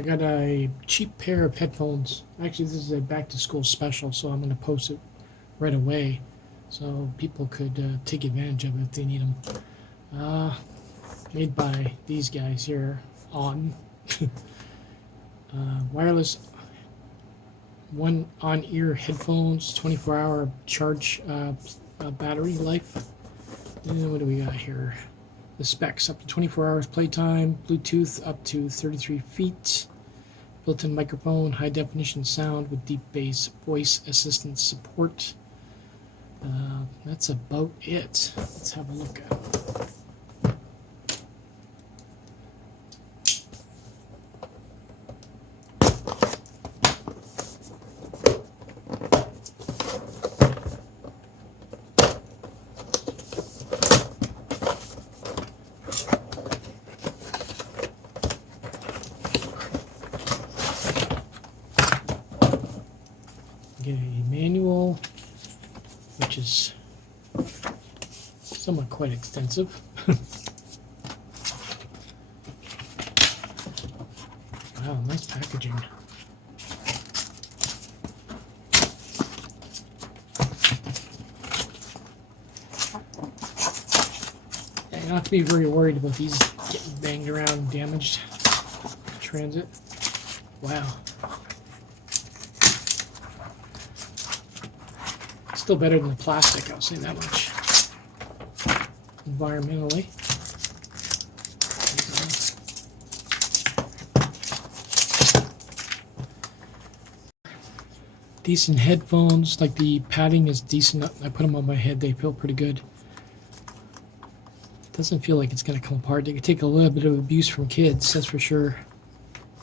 I got a cheap pair of headphones. Actually, this is a back to school special, so I'm going to post it right away so people could take advantage of it if they need them. Made by these guys here, on wireless one on-ear headphones, 24-hour charge battery life. And what do we got here? The specs: up to 24 hours playtime, Bluetooth up to 33 feet, built-in microphone, high definition sound with deep bass voice assistant support. That's about it. Let's have a look at it. Get a manual, which is somewhat quite extensive. Wow, nice packaging. Yeah, you don't have to be very worried about these getting banged around and damaged. Transit. Wow. Still better than the plastic, I'll say that much. Environmentally. Decent headphones, like the padding is decent. I put them on my head, they feel pretty good. Doesn't feel like it's going to come apart. They could take a little bit of abuse from kids, that's for sure.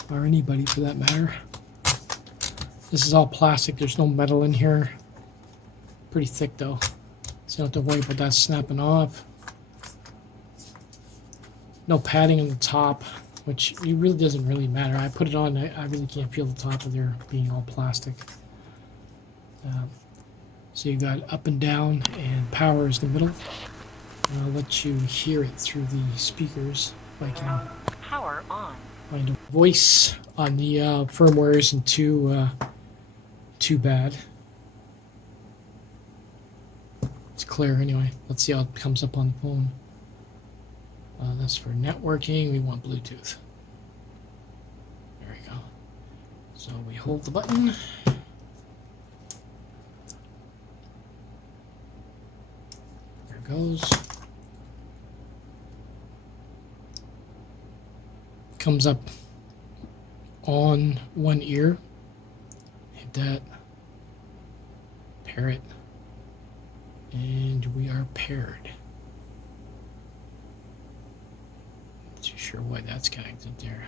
Or anybody for that matter. This is all plastic, there's no metal in here. Pretty thick though, so you don't have to worry about that snapping off. No padding on the top, which it really doesn't really matter. I put it on, I really can't feel the top of there being all plastic. So you got up and down, and power is the middle. And I'll let you hear it through the speakers if I can. Power on. Find a voice on the firmware isn't too bad. It's clear anyway. Let's see how it comes up on the phone. That's for networking. We want Bluetooth. There we go. So we hold the button. There it goes. Comes up on one ear. Hit that. Pair it. And we are paired. Not too sure why that's connected there.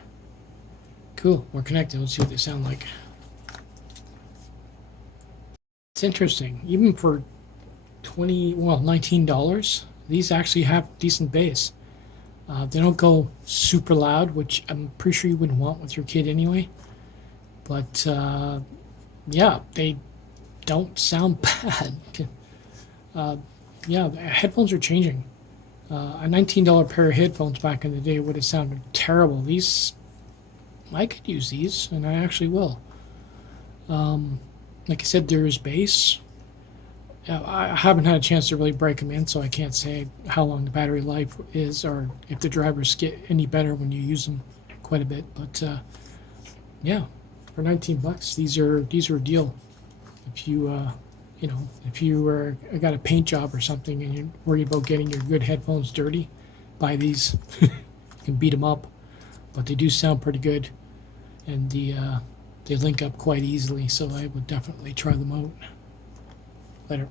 Cool, we're connected. Let's see what they sound like. It's interesting. Even for $19, these actually have decent bass. They don't go super loud, which I'm pretty sure you wouldn't want with your kid anyway. But yeah, they don't sound bad. Yeah, headphones are changing. A $19 pair of headphones back in the day would have sounded terrible. These, I could use these, and I actually will. Like I said, there is bass. I haven't had a chance to really break them in, so I can't say how long the battery life is, or if the drivers get any better when you use them quite a bit. But yeah, for $19, these are a deal. If you you know, if you got a paint job or something and you're worried about getting your good headphones dirty, buy these. You can beat them up, but they do sound pretty good, and they link up quite easily, so I would definitely try them out. Later.